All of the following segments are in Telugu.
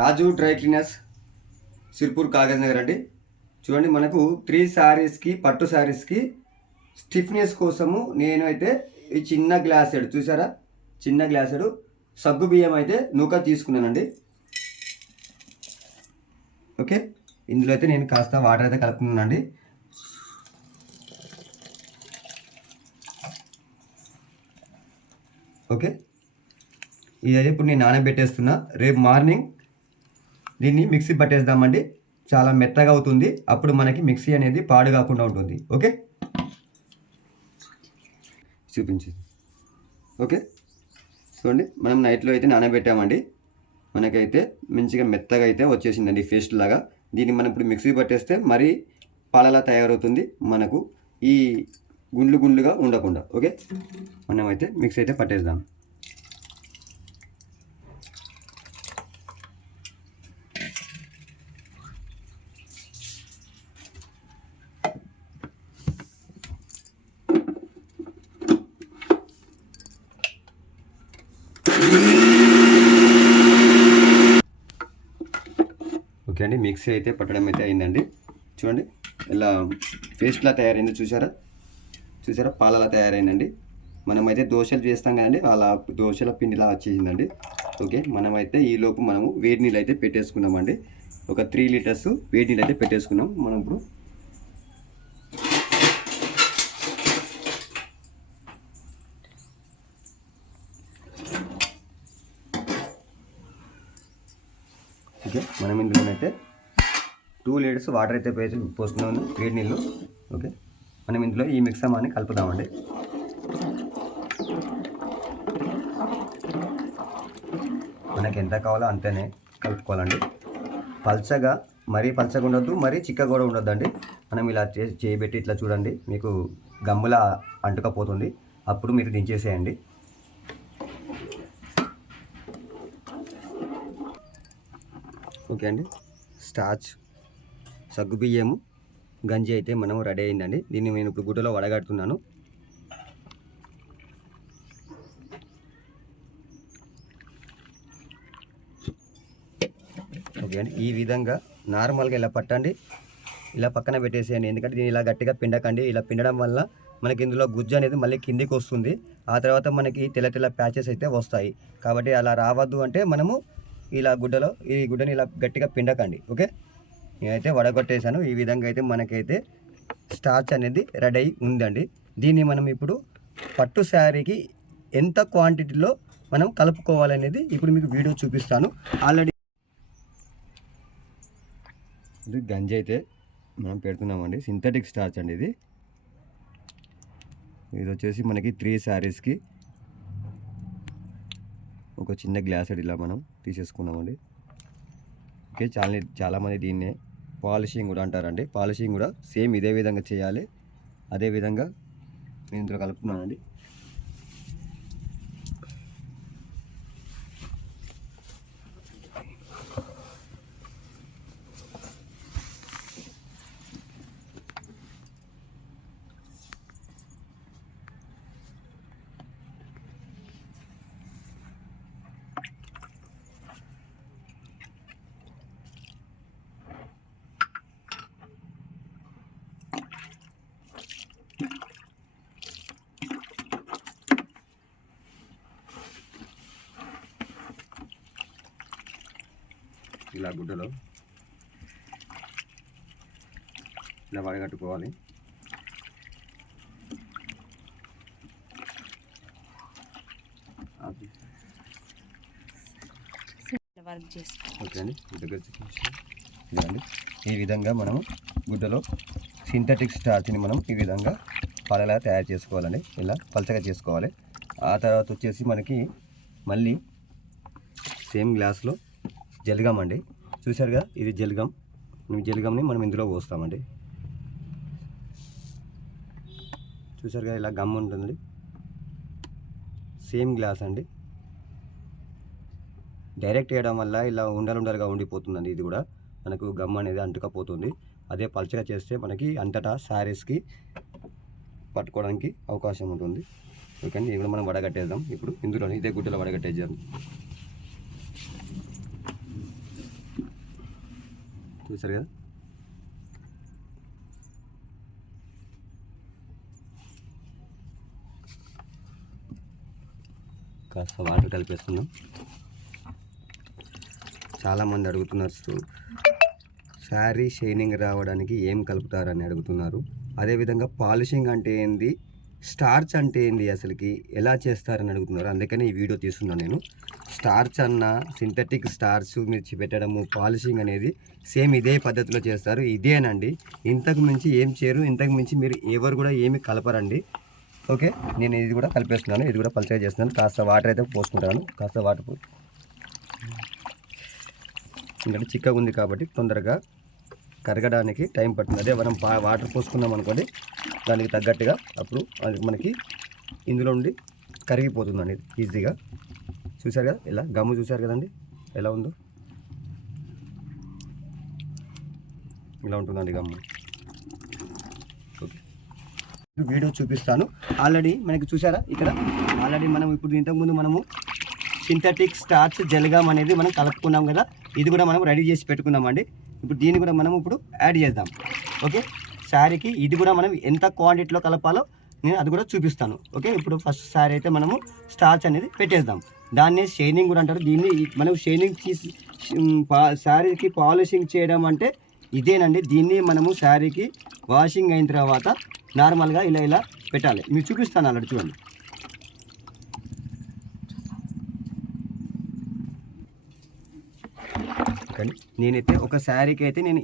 రాజు డ్రై క్లీనర్స్ సిర్పూర్ కాగజ్ నగర్ అండి. చూడండి మనకు త్రీ శారీస్కి పట్టు శారీస్కి స్టిఫ్నెస్ కోసము నేను అయితే ఈ చిన్న గ్లాసెడ్ చూసారా? చిన్న గ్లాసెడ్ సగ్గు బియ్యం అయితే నూక తీసుకున్నానండి. ఓకే. ఇందులో అయితే నేను కాస్త వాటర్ అయితే కలుపుతున్నానండి. ఓకే. ఇదైతే ఇప్పుడు నేను నానబెట్టేస్తున్నా. రేపు మార్నింగ్ దీన్ని మిక్సీ పట్టేద్దామండి. చాలా మెత్తగా అవుతుంది. అప్పుడు మనకి మిక్సీ అనేది పాడు కాకుండా ఉంటుంది. ఓకే? చూపించు. ఓకే? చూడండి. మనం నైట్లో అయితే నానబెట్టామండి. మనకైతే మంచిగా మెత్తగా అయితే వచ్చేసిందండి పేస్ట్ లాగా. దీన్ని మనం ఇప్పుడు మిక్సీ పట్టేస్తే మరీ పాలలా తయారవుతుంది మనకు. ఈ గుండ్లు గుండ్లుగా ఉండకుండా. ఓకే? మనమైతే మిక్సీ అయితే పట్టేద్దాం ఓకే అండి మిక్సీ అయితే పట్టడం అయితే అయిందండి. చూడండి ఇలా పేస్ట్లా తయారైంది చూసారా? చూసారా? పాలలా తయారైందండి. మనమైతే దోశలు చేస్తాం కదండి అలా దోశల పిండిలా వచ్చేసిందండి. ఓకే మనమైతే ఈ లోపు మనము వేడి నీళ్ళు అయితే పెట్టేసుకున్నామండి. ఒక త్రీ లీటర్స్ వేడి నీళ్ళు అయితే పెట్టేసుకున్నాం. మనం ఇప్పుడు ఓకే మనం ఇందులోనైతే టూ లీటర్స్ వాటర్ అయితే పోసి పోసుకున్నాము వేడి నీళ్ళు. ఓకే. మనం ఇందులో ఈ మిక్సమాన్ని కలుపుదామండి. మనకి ఎంత కావాలో అంతేనే కలుపుకోవాలండి. పల్చగా మరీ పల్చగా ఉండొద్దు మరీ చిక్కగా కూడా ఉండొద్దండి. మనం ఇలా చేసి చేయబెట్టి ఇట్లా చూడండి మీకు గమ్ములా అంటుకపోతుంది. అప్పుడు మీరు దించేసేయండి. ఓకే అండి. స్టార్చ్ సగ్గు బియ్యము గంజి అయితే మనం రెడీ అయిందండి. దీన్ని నేను ఇప్పుడు గుడ్డలో వడగడుతున్నాను ఓకే అండి. ఈ విధంగా నార్మల్గా ఇలా పట్టండి. ఇలా పక్కన పెట్టేసేయండి. ఎందుకంటే దీన్ని ఇలా గట్టిగా పిండకండి. ఇలా పిండడం వల్ల మనకి ఇందులో గుజ్జు అనేది మళ్ళీ కిందికి వస్తుంది. ఆ తర్వాత మనకి తెల్ల తెల్ల ప్యాచెస్ అయితే వస్తాయి. కాబట్టి అలా రావద్దు అంటే మనము ఇలా గుడ్డలో ఈ గుడ్డని ఇలా గట్టిగా పిండకండి. ఓకే? నేనైతే వడగొట్టేశాను. ఈ విధంగా అయితే మనకైతే స్టార్చ్ అనేది రెడీ అయి ఉందండి. దీన్ని మనం ఇప్పుడు పట్టు శారీకి ఎంత క్వాంటిటీలో మనం కలుపుకోవాలనేది ఇప్పుడు మీకు వీడియో చూపిస్తాను. ఆల్రెడీ ఇది గంజి అయితే మనం పెడుతున్నామండి. సింథటిక్ స్టార్చ్ అండి ఇది. ఇది వచ్చేసి మనకి త్రీ శారీస్కి ఒక చిన్న గ్లాస్ ఇలా మనం తీసేసుకున్నామండి. ఓకే చాలా చాలామంది దీన్నే పాలిషింగ్ కూడా అంటారండి. పాలిషింగ్ కూడా సేమ్ ఇదే విధంగా చేయాలి. అదే విధంగా నేను ఇందులో కలుపుతున్నానండి ఇలా గుడ్డలో. ఇలా వడగట్టుకోవాలి. వర్క్ ఓకే అండి దగ్గర ఈ విధంగా మనము గుడ్డలో సింథటిక్ స్టార్చ్ని మనం ఈ విధంగా పాలలా తయారు చేసుకోవాలండి. ఇలా పలచగా చేసుకోవాలి. ఆ తర్వాత వచ్చేసి మనకి మళ్ళీ సేమ్ గ్లాస్లో జలగం అండి. చూసారుగా ఇది జలగం జలగంని మనం ఇందులో పోస్తామండి. చూసారుగా ఇలా గమ్ ఉంటుంది. సేమ్ గ్లాస్ అండి. డైరెక్ట్ వేయడం వల్ల ఇలా ఉండలు ఉండలుగా ఉండిపోతుందండి ఇది కూడా. మనకు గమ్ అనేది అంటుకపోతుంది. అదే పల్చగా చేస్తే మనకి అంతటా శారీస్కి పట్టుకోవడానికి అవకాశం ఉంటుంది. ఓకే అండి కూడా మనం వడగట్టేద్దాం. ఇప్పుడు ఇందులోనే ఇదే గుడ్డలో వడగట్టేద్దాం. చూసారు కదా? కాస్త వాటర్ కలిపేస్తున్నాం చాలామంది అడుగుతున్నారు శారీ షైనింగ్ రావడానికి ఏం కలుపుతారని అడుగుతున్నారు. అదేవిధంగా పాలిషింగ్ అంటే ఏంది? స్టార్చ్ అంటే ఏంది అసలుకి? ఎలా చేస్తారని అడుగుతున్నారు. అందుకని ఈ వీడియో తీస్తున్నాను నేను. స్టార్చ్ అన్న సింథటిక్ స్టార్చ్ మిర్చి పెట్టడము పాలిషింగ్ అనేది సేమ్ ఇదే పద్ధతిలో చేస్తారు. ఇదేనండి. ఇంతకు మించి ఏం చేయరు. ఇంతకు మించి మీరు ఎవరు కూడా ఏమి కలపరండి. ఓకే? నేను ఇది కూడా కలిపేస్తున్నాను. ఇది కూడా పల్చగా చేస్తున్నాను. కాస్త వాటర్ అయితే పోసుకుంటాను. కాస్త వాటర్ పో ఎందుకంటే చిక్కగా ఉంది కాబట్టి తొందరగా కరగడానికి టైం పడుతుంది. అదే మనం పా వాటర్ పోసుకున్నాం అనుకోండి దానికి తగ్గట్టుగా అప్పుడు అది మనకి ఇందులో ఉండి కరిగిపోతుందండి ఈజీగా. చూసారు కదా? ఇలా గమ్ము చూసారు కదండి? ఎలా ఉందో? ఇలా ఉంటుందండి గమ్ము? ఓకే. వీడియో చూపిస్తాను. ఆల్రెడీ మనకి చూసారా ఇక్కడ ఆల్రెడీ మనం ఇప్పుడు ఇంతకుముందు మనము సింథటిక్ స్టార్చ్ జలగామ్ అనేది మనం కలుపుకున్నాం కదా? ఇది కూడా మనం రెడీ చేసి పెట్టుకున్నామండి. ఇప్పుడు దీన్ని కూడా మనం ఇప్పుడు యాడ్ చేద్దాం. ఓకే? శారీకి ఇది కూడా మనం ఎంత క్వాంటిటీలో కలపాలో నేను అది కూడా చూపిస్తాను. ఓకే? ఇప్పుడు ఫస్ట్ శారీ అయితే మనము స్టార్చ్ అనేది పెట్టేద్దాం. దాన్ని షైనింగ్ కూడా అంటారు. దీన్ని మనం షైనింగ్ తీసి శారీకి పాలిషింగ్ చేయడం అంటే ఇదేనండి. దీన్ని మనము శారీకి వాషింగ్ అయిన తర్వాత నార్మల్గా ఇలా ఇలా పెట్టాలి. మీరు చూపిస్తాను అలా చూడండి. నేనైతే ఒక శారీకి అయితే నేను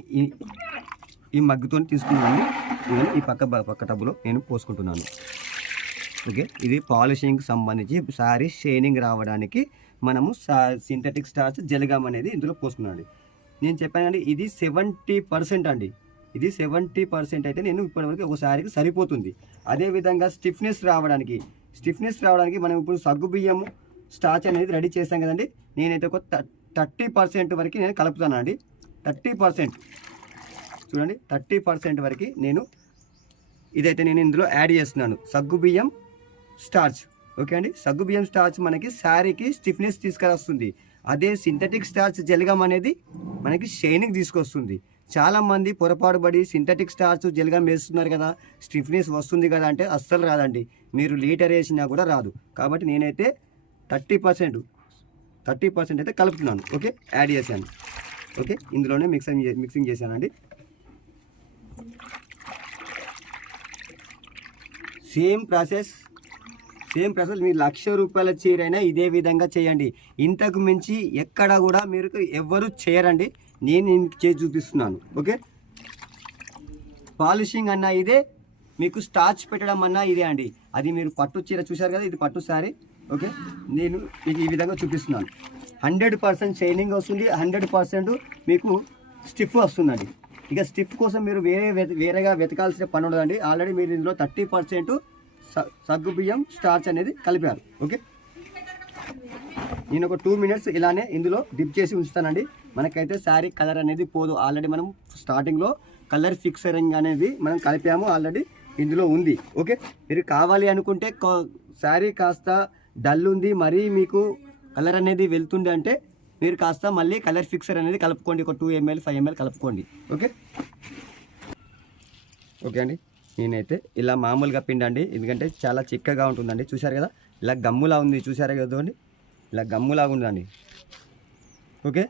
ఈ మగ్గుతో తీసుకున్నాను. నేను ఈ పక్క పక్క టబ్బులో నేను పోసుకుంటున్నాను. ఓకే? ఇది పాలిషింగ్కి సంబంధించి శారీ షైనింగ్ రావడానికి మనము సింథటిక్ స్టార్చ్ జలగం అనేది ఇందులో పోసుకున్నాను నేను చెప్పానండి ఇది సెవెంటీ పర్సెంట్ అండి. ఇది సెవెంటీ పర్సెంట్ అయితే నేను ఇప్పటివరకు ఒక శారీకి సరిపోతుంది. అదేవిధంగా స్టిఫ్నెస్ రావడానికి స్టిఫ్నెస్ రావడానికి మనం ఇప్పుడు సగ్గు బియ్యం స్టార్చ్ అనేది రెడీ చేస్తాం కదండి. నేనైతే ఒక థర్టీ పర్సెంట్ వరకు నేను కలుపుతానండి. Thirty percent. చూడండి థర్టీ పర్సెంట్ వరకు నేను ఇదైతే నేను ఇందులో యాడ్ చేస్తున్నాను. సగ్గుబియ్యం స్టార్చ్. ఓకే అండి? సగ్గుబియ్యం స్టార్చ్ మనకి శారీకి స్టిఫ్నెస్ తీసుకురస్తుంది. అదే సింథటిక్ స్టార్చ్ జలగం అనేది మనకి షైనింగ్ తీసుకొస్తుంది. చాలా మంది పొరపాటు పడి సింథటిక్ స్టార్చ్ జలగం వేస్తున్నారు కదా స్టిఫ్నెస్ వస్తుంది కదా అంటే అస్సలు రాదండి. మీరు లీటర్ వేసినా కూడా రాదు. కాబట్టి నేనైతే థర్టీ పర్సెంట్ థర్టీ పర్సెంట్ అయితే కలుపుతున్నాను. ఓకే? యాడ్ చేశాను. ఓకే? ఇందులోనే మిక్సింగ్ మిక్సింగ్ చేశానండి. సేమ్ ప్రాసెస్ సేమ్ ప్రాసెస్ మీరు లక్ష రూపాయల చీరైనా ఇదే విధంగా చేయండి. ఇంతకు మించి ఎక్కడ కూడా మీరు ఎవ్వరు చేయరండి. నేను చేసి చూపిస్తున్నాను. ఓకే? పాలిషింగ్ అన్న ఇదే మీకు స్టార్చ్ పెట్టడం అన్నా ఇదే అండి. అది మీరు పట్టు చీర చూశారు కదా ఇది పట్టు సారీ. ఓకే? నేను మీకు ఈ విధంగా చూపిస్తున్నాను. హండ్రెడ్ పర్సెంట్ షైనింగ్ వస్తుంది. హండ్రెడ్ పర్సెంట్ మీకు స్టిఫ్ వస్తుందండి. ఇక స్టిఫ్ కోసం మీరు వేరే వేరేగా వెతకాల్సిన పని ఉండదండి. ఆల్రెడీ మీరు ఇందులో థర్టీ పర్సెంట్ సగ్గు బియ్యం స్టార్చ్ అనేది కలిపారు. ఓకే? నేను ఒక టూ మినిట్స్ ఇలానే ఇందులో డిప్ చేసి ఉంచుతానండి. మనకైతే శారీ కలర్ అనేది పోదు. ఆల్రెడీ మనం స్టార్టింగ్లో కలర్ ఫిక్సరింగ్ అనేది మనం కలిపాము. ఆల్రెడీ ఇందులో ఉంది. ఓకే? మీరు కావాలి అనుకుంటే శారీ కాస్త డల్ ఉంది. మరీ మీకు కలర్ అనేది వెళ్తుంది అంటే మీరు కాస్త మళ్ళీ కలర్ ఫిక్సర్ అనేది కలుపుకోండి. ఒక టూ ఎంఎల్ ఫైవ్ ఎంఎల్ కలుపుకోండి. ఓకే? ఓకే అండి. నేనైతే ఇలా మామూలుగా పిండండి. ఎందుకంటే చాలా చిక్కగా ఉంటుందండి. చూశారు కదా? ఇలా గమ్ములా ఉంది. చూసారా కదా అండి? ఇలా గమ్ములాగా ఉందండి. ఓకే?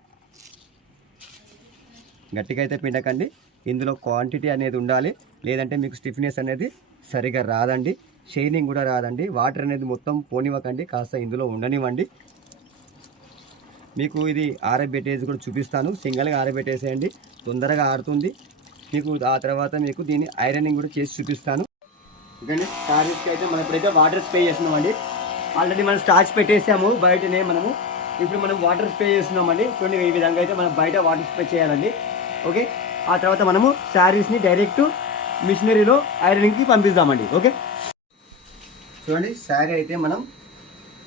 గట్టిగా అయితే పిండకండి. ఇందులో క్వాంటిటీ అనేది ఉండాలి. లేదంటే మీకు స్టిఫ్నెస్ అనేది సరిగా రాదండి. షైనింగ్ కూడా రాదండి. వాటర్ అనేది మొత్తం పోనివ్వకండి. కాస్త ఇందులో ఉండనివ్వండి. మీకు ఇది ఆరబెట్టేసి కూడా చూపిస్తాను. సింగల్గా ఆరబెట్టేసేయండి. తొందరగా ఆరుతుంది. మీకు ఆ తర్వాత మీకు దీన్ని ఐరనింగ్ కూడా చేసి చూపిస్తాను. ఎందుకంటే శారీస్కి అయితే మనం ఇప్పుడైతే వాటర్ స్ప్రే చేస్తున్నామండి. ఆల్రెడీ మనం స్టార్చ్ పెట్టేసాము. బయటనే మనము ఇప్పుడు మనం వాటర్ స్ప్రే చేస్తున్నామండి. చూడండి ఈ విధంగా అయితే మనం బయట వాటర్ స్ప్రే చేయాలండి. ఓకే? ఆ తర్వాత మనము శారీస్ని డైరెక్ట్ మిషనరీలో ఐరనింగ్కి పంపిస్తామండి. ఓకే? చూడండి శారీ అయితే మనం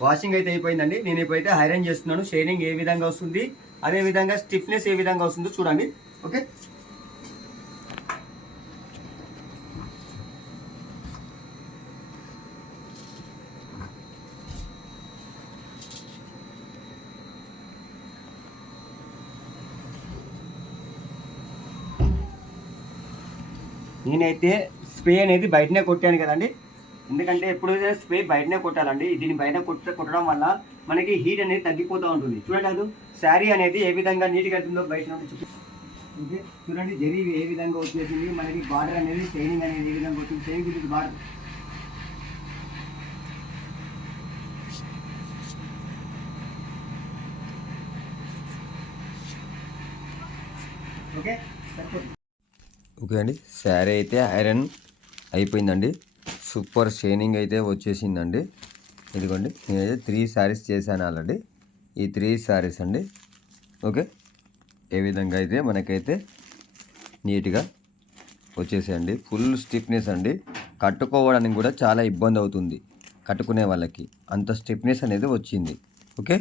వాషింగ్ అయితే అయిపోయిందండి. నేను ఇప్పుడైతే ఐరన్ చేస్తున్నాను. షైనింగ్ ఏ విధంగా వస్తుంది? అదే విధంగా స్టిఫ్నెస్ ఏ విధంగా వస్తుందో చూడండి. ఓకే నేనైతే స్ప్రే అనేది బయటనే కొట్టాను కదండి. ఎందుకంటే ఎప్పుడు స్ప్రే బయటనే కొట్టాలండి. దీన్ని బయట కొట్ట కొట్టడం వల్ల మనకి హీట్ అనేది తగ్గిపోతూ ఉంటుంది. చూడండి అది శారీ అనేది ఏ విధంగా నీట్గా అవుతుందో బయట నుండి ఓకే? చూడండి జరీ ఏ విధంగా వచ్చేసింది. మనకి బార్డర్ అనేది షైనింగ్ అనేది ఏ విధంగా వచ్చింది? సేమ్ ఇది బార్డర్. ఓకే? ఓకే అండి. శారీ అయితే ఐరన్ అయిపోయిందండి. సూపర్ షైనింగ్ అయితే వచ్చేసిందండి. ఇదిగోండి నేనైతే త్రీ శారీస్ చేశాను ఆల్రెడీ. ఈ త్రీ శారీస్ అండి. ఓకే ఏ విధంగా అయితే మనకైతే నీట్గా వచ్చేసేయండి. ఫుల్ స్టిఫ్నెస్ అండి. కట్టుకోవడానికి కూడా చాలా ఇబ్బంది అవుతుంది కట్టుకునే వాళ్ళకి. అంత స్టిఫ్నెస్ అనేది వచ్చింది. ఓకే